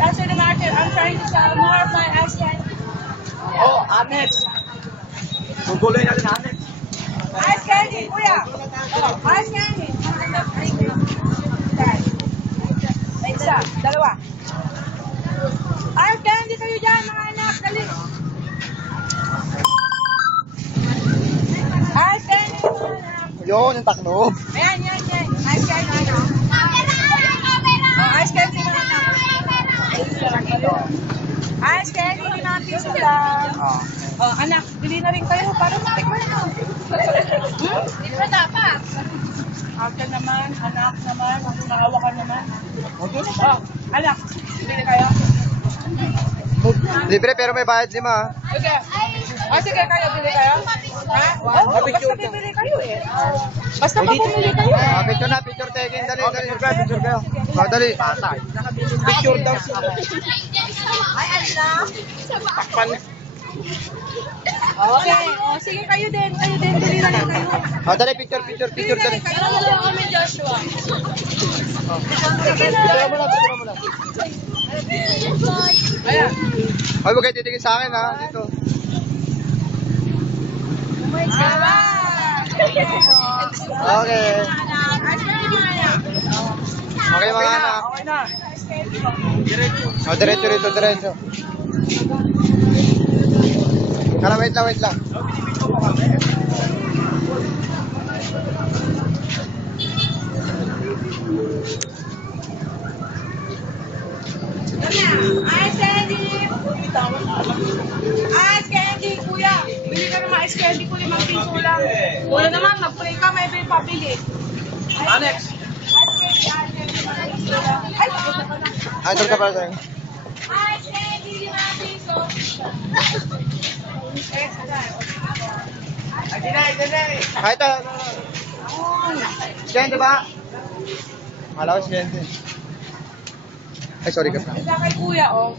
answer the market. I'm trying to sell more of my ice candy. Oh, Anex. Tutuloy natin, Anex. Ice candy, kuya. Oh, ice candy. Isa, dalawa. Ice candy kayo dyan, mga anak. Dali. Ice candy, mga anak. Yun, yung taklob. Ayan, yan. Ice candy. Oh, ice candy, mga anak. Ice candy, 5 piso lang. Oh, anak, bili na rin kayo para matikman nyo. Hindi ba dapat? Ate naman, anak naman, nakawa ka naman. Oh, anak, bili kayo. Libre pero may bayad 5. Sige. Oh, sige kayo, bili kayo. Ha? Oh, basta bibili kayo eh. Basta bumili kayo. Picture taking. Dali. Picture kayo. Dali. Patay. Picture daw sila. Ay, alam. Takpan. Okay. Oh, sige kayo din. Bili na lang kayo. Dali, picture dali. Kaya lang kami, Joshua. Picture mo lang. Ayan. Ay, huwag kayo titingin sa akin ha, dito. Okay. Okay mga anak. Okay na. Diretso. Kala, wait lang. Ice candy, kuya. Bili ka naman ice candy ko, 5 piso lang. Wala naman, mag-pray ka, may pabili. Anex. Ay, Andor ka para sa'yo. ice candy, 5 piso. Ay, ito. Siyente ba? Kala ko siyente. Ay, sorry ka. Isa kay kuya, oh.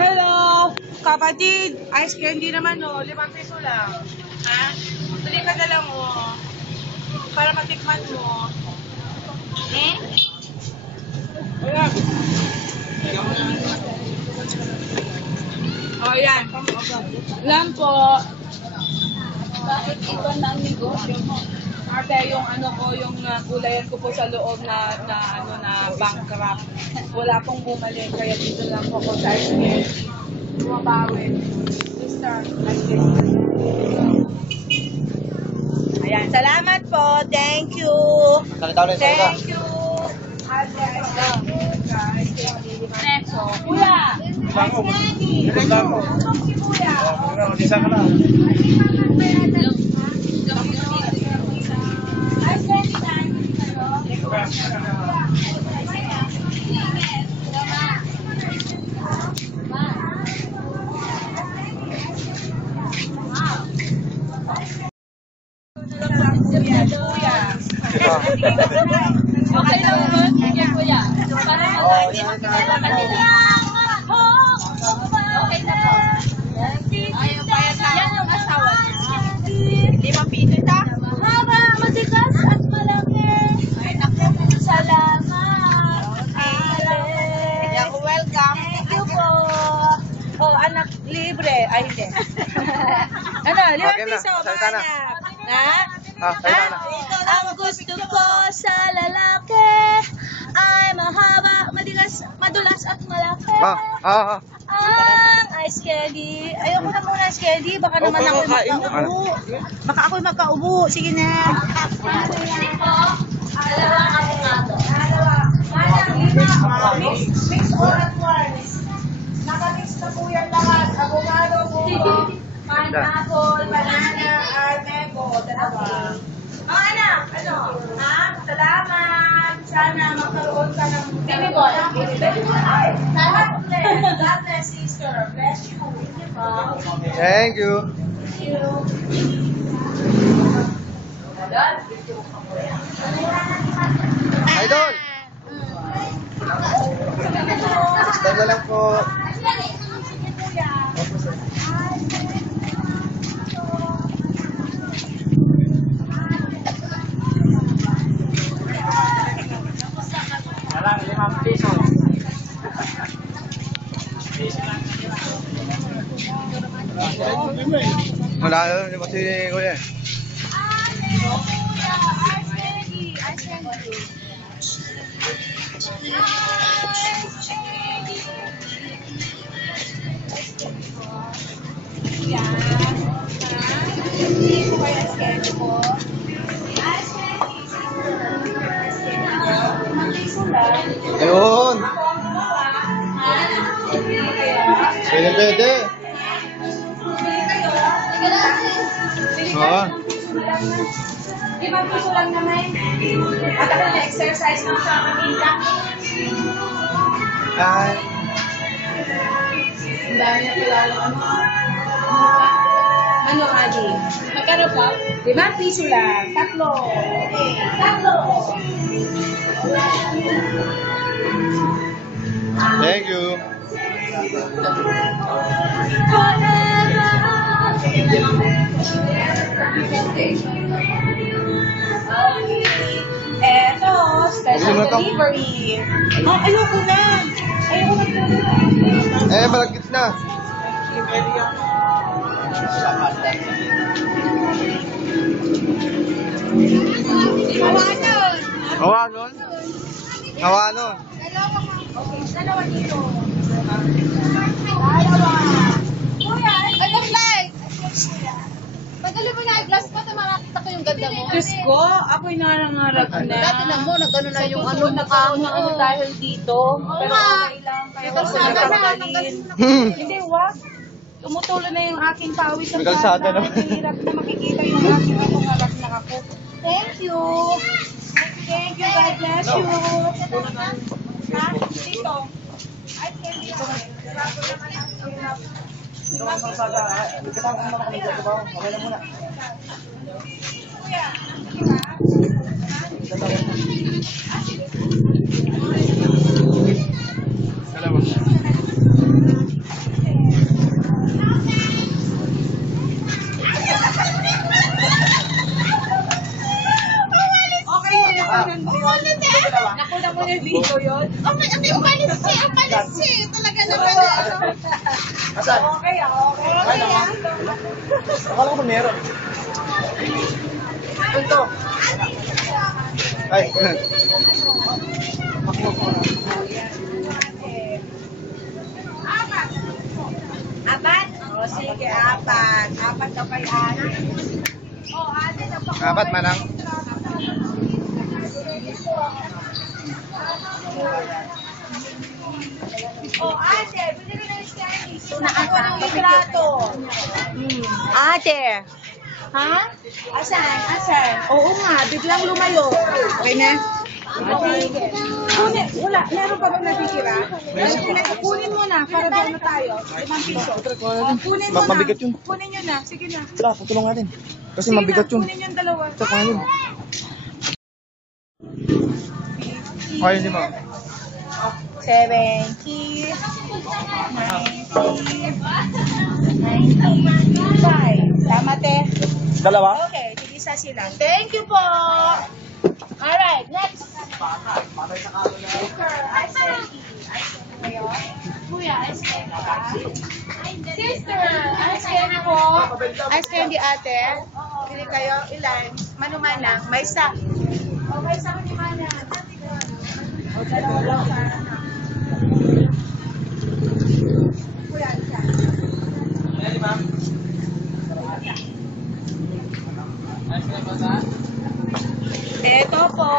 Hello, kapatid. Ice candy naman, oh. 5 piso lang. Ha? Bili ka na lang, oh. Para matikman mo. Eh? Ayan. Oh, yan. Lang po. Bakit iba na ang negosyo mo? Ate, yung yung gulayan ko po sa loob na bankrupt. Wala pong bumalik, kaya dito lang po ako sa SPLC. Bumabawi. Ayan, salamat po. Thank you. Salita. Thank you. Next, kuya. Ice candy. Tulong si kuya. Isa ka na. Ice candy na. Okay lang mo, sige kuya. Para makakilala ka nila. Okay na po. Ayaw bayad na. Yan yung asawa niya. 5 piso ita? Haba, matigas at malaki. Ay, naku. Salamat. Okay. You're welcome. Thank you po. Oh, anak, libre. Ay, hindi. Ano, 5 piso, mga anak. Ha? Salita na. Ang gusto ko sa lalaki ay mahaba, madulas at malaki. Ang ice candy. Ayoko na muna ice candy. Baka naman ako magkaubo. Baka ako magkaubo. Sige na. Dalawa. Mix all at once. Nakamix na po yan lahat. Avocado po. Pineapple, banana, at mango. Dalawa. Mga anak, ha? Salamat. Sana magkaroon ka ng baby boy. God bless, sister. Bless you. Thank you. Idol! Stand na lang po. Walang 5 piso. Wala na, hindi ba si Kuya? Ayun! Pwede. Oo. Di ba gusto lang naman? At ako na-exercise mo sa makita. Ay. Ang dami na kilala ano, Adi? Magkano pa? 5 piso lang. 3. Okay. 3. Thank you. Eto, special delivery. Oh, ayoko na. Malagkit na. Hawanon? Hawanon. Dalawa dito. Dalawa. Kuya, anong like? Madali mo na i-glass mo, makakita ko yung ganda mo. Diyos ko, ako'y nangangarap na. Dati na mo, nag-ano na yung ano mukha mo dahil dito. Pero okay lang. Kaya Ito ako sana natanggalin. Hindi, wag. Tumutulo na yung aking pawis sa May kalsada naman. Hirap na makikita yung aking ako ngalak na ako. Thank you. Thank you. God bless you. Ha? Dito. Ay, candy. Nakuna mo yung video yun? Umalis siya. Talaga naman. Okay. Akala ko ba meron? Ito. Ay. Apat? O sige, apat. Apat na kay ate. O ate, Apat manang. O ate, bili ka ng Chinese. Ako ng litrato. Ate. Ha? Asan? Oo nga, biglang lumayo. Okay na? Kunin, wala. Meron pa ba natitira? Kunin mo na, para doon na tayo. 5 piso. Kunin mo na. Mabigat yun. Kunin nyo na. Sige na. Wala, tutulong natin. Kasi Sige mabigat na, yun. kunin yung dalawa. Ito, kanin. Ay, hindi mo. 70, 90, 95. Tama, te? Dalawa? Okay, tig-isa sila. Thank you po! Alright, next. Sister, ice candy. Kuya, ice candy ka? Sister, ice candy po. Ice candy ate. Pili kayo, ilan? Manumanang, may isa. O, may isa manumanang. O, dalawa lang sana. Kuya, isa. Ito po.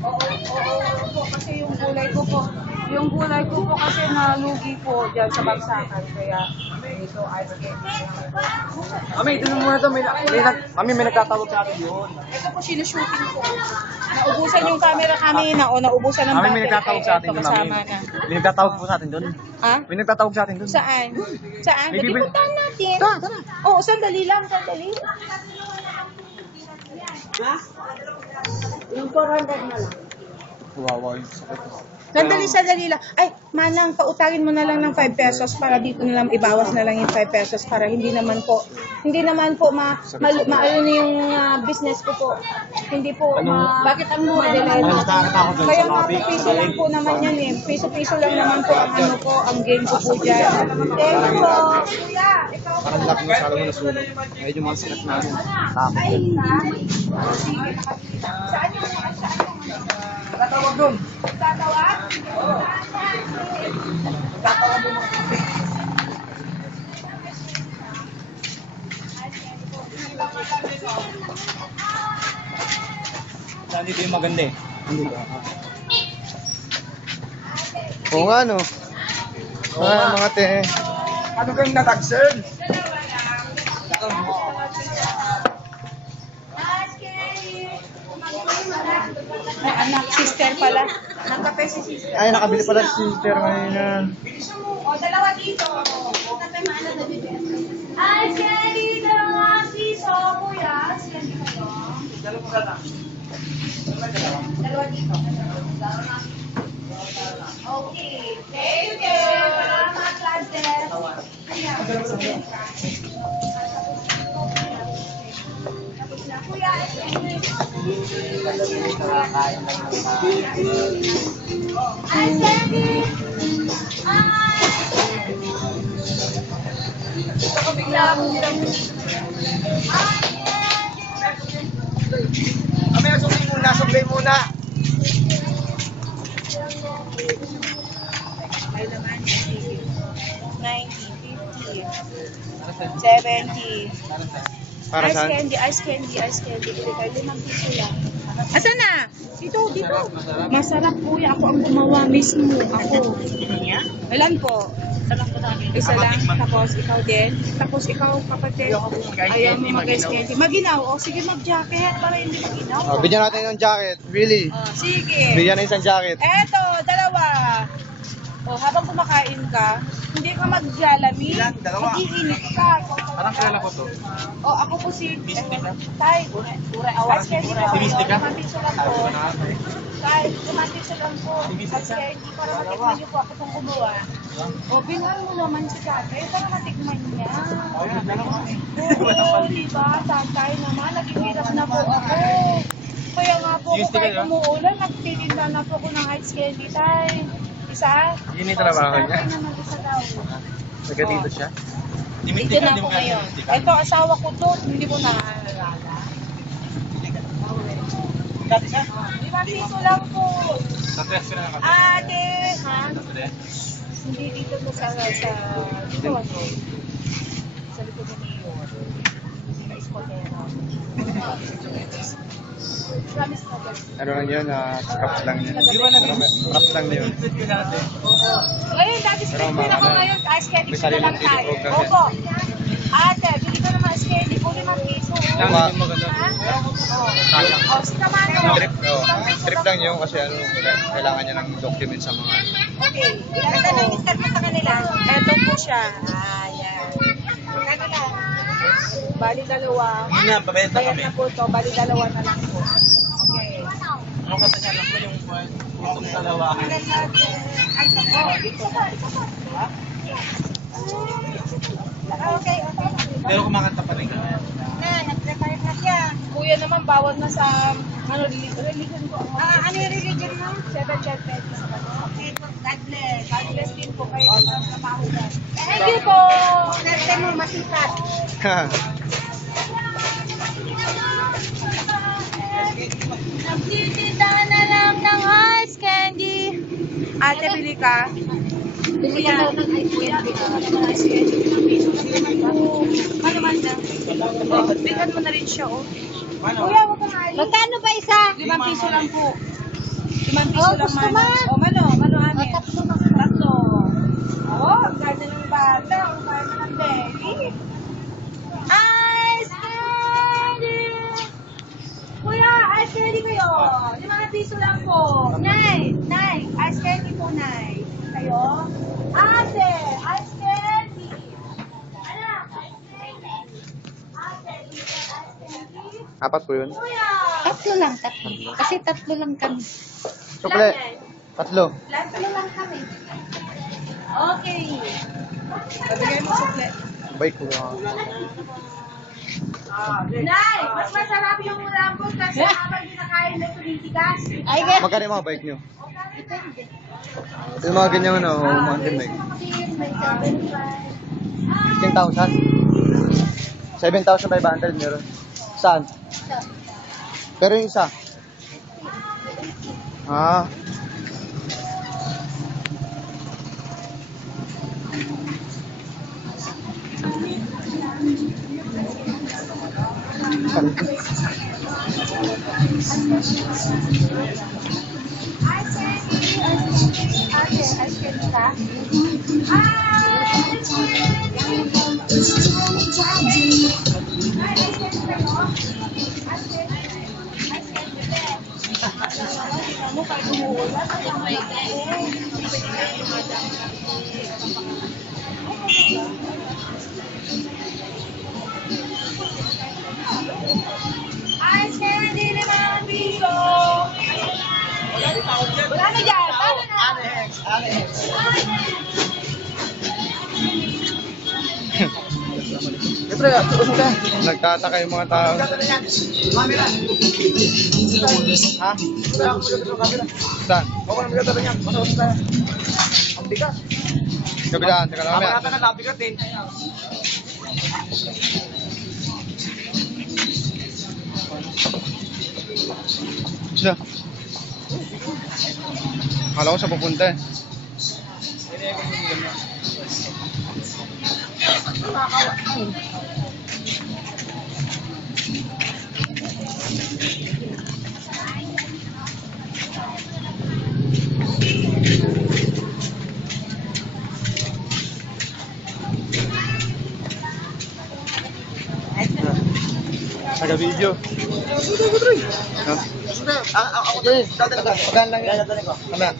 Oo, kasi yung gulay ko po kasi nalugi po dyan sa bagsakan. Kaya ito ice candy. Mami, ito muna ito. Mami, may nagtatawag sa atin yun. Ito po sinushooting ko. Naubusan yung camera kami na o naubusan ng Mami, battery. may nagtatawag sa atin Ito doon, kasama mami. na. May nagtatawag po sa atin doon. Ha? May nagtatawag sa atin doon. Saan? Saan? May Hindi bibili- puntahan natin. Tara. Oo, sandali lang, sandali. Ha? Yung 400 na lang. Kawawa yung sakit. Sandali lang. Ay, manang, pautangin mo na lang ng 5 pesos para dito na lang, ibawas na lang yung 5 pesos para hindi naman po maano na yung business ko po. Hindi po, bakit ang mura naman? Kaya nga po, piso lang po naman yan eh. Piso-piso lang naman po ang ano po, ang game ko po dyan. Thank you po. Kuya, ikaw po. Parang laki mo sa alam mo na sunog. Ayun yung mga sinak namin. Tapos. Ay, sige, saan yung Tatawag doon. tatawag? Tatawag doon. Saan dito yung maganda eh? Oo nga no. Mga te. Ano kang natagsin? Ay, anak, sister pala. Nagkape si sister. Ay, nakabili pala si sister ngayon. O, dalawa dito. Kape maala na dito. Ay, Skelly, dalawang piso, kuya. Skelly kayo. Dalawa dito. Okay. Thank you. Salamat, Lances. Tapos na, kuya. Ay, Skelly. Ako bigla akong Kami, suklay muna. May laman, 90, 50, 70. Para Ice saan? candy. Bili kayo, 5 piso lang. Asan na? Dito. Masarap kuya. Ako ang gumawa mismo. Ako. Ilan po? Isa lang. Tapos ikaw din. Tapos ikaw kapatid. Ayaw mo mag-ice candy. Maginaw. O sige, mag-jacket para hindi maginaw. Oh, bigyan natin ng jacket. Really? Sige. Bigyan na isang jacket. Eto, dalawa. O, habang kumakain ka, hindi ka maglalamig. Ilan? Dalawa. Mag-iinit ka. Parang kilala ko to. O, ako po si... Tay, ice candy na. Mistika? Kumantiso lang po. Tay, kumantiso lang po. Ice candy para matikman niyo po ako itong gumawa. O, bilhan mo naman si tatay para matikman niya. Oo, diba? Tatay naman, naghihirap na po ako. Kaya nga po, kung kahit umuulan, nagtitinda na po ako ng ice candy, tay. Isa? Yun yung trabaho niya. Si tatay naman isa daw. Taga dito siya. Dito na ako ngayon. Ito, asawa ko to. Hindi mo naaalala. Dati siya? 5 piso lang po. Sa tres ka na nakapit. Ate, ha? Hindi dito to sa dito ano. Sa likod ng Mayor. Sa Escotero. Promise na ba? Ano lang yun? Scraps lang yun. Scraps lang yun. Ngayon, dati sa Pero Pilipinas ako mga- ngayon, ice candy may ko na lang sariling tayo. program yan. Opo. Ate, bili ka naman ice candy ko, 5 piso. Tama. O, si Tamano. Trip lang yun kasi ano, kailangan niya ng document sa mga... Okay. Ito na yung start mo sa kanila. Ito po siya. Ayan. Kanila. Bali dalawa. Yun na, babenta Bayad na po ito. Bali dalawa na lang po. Okay. Ano ka sa lang mo yung itong dalawa? Oh, ito pa. Okay. Pero kumakanta pa rin ka. Nag-prepare na siya. Kuya naman, bawal na sa religion ko. Ano yung religion mo? 7 child pesos. Okay, God bless. God bless din po kayo sa mahugas. Thank you po. Nasa mo, masipat. Nagtitinda na lang ng ice candy. Ate, bili ka? Bili ka ng ice candy. Ice candy. Ano man na? Bigyan mo na rin siya, oh. Kuya, huwag kang alis. Magkano ba isa? 5 piso lang po. 5 piso lang, man. O, mano, amin. Tatlo. Oh, ang ganda ng bata. Ang ganda ng belly. Ice candy! Kuya, ice candy kayo. 5 piso lang po. Nay, ice candy po, Nay. Kayo? Ate, ice candy. Anak, ice candy. Ate, ice candy. Apat po yun? Kuya! Tatlo lang. Kasi tatlo lang kami. Sukle. Tatlo. Tatlo lang kami. Okay. Pabigay mo sukle. Bike ko lang. Nay, mas masarap yung rambut kasi habang kinakain ng tulitikas. Ay, Magkano yung mga bike nyo? Yung mga ganyan ano, mountain bike. 15,000? 7,500 meron. Saan? Pero yung isa? Ah. Ice candy, 5 piso. Wala na dyan. Tama na. Nagtataka yung mga tao. Ha? Saan? Ako na magdadala niyan. Masawas tayo. Ang bigas. Kabilaan, teka lang mamaya. Ang nabigat din. Sila. Kala ko sa pupunta eh. Taga-video. Ha? Ako din. Dadala ko. Pagkaan lang yan. Dadala ko. Mamaya.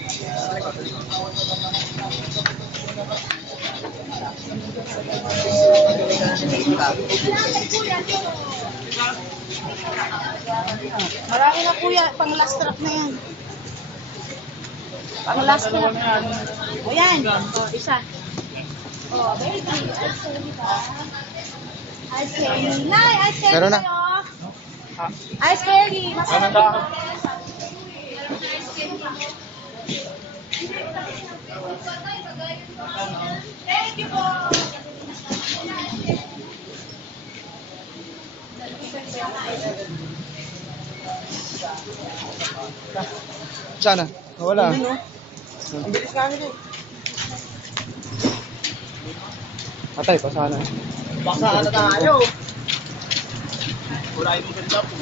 Marami na kuya, pang last trap na yan. Pang last trap. O yan, isa. Oh, very good. Ice candy pa. Ice candy. Nay, ice candy Meron na. kayo. Ice candy. Masarap ito. Thank you po. Sana. Wala. Ang bilis nga nito. Patay pa sana. Baka ano tayo. Wala yung ganda po.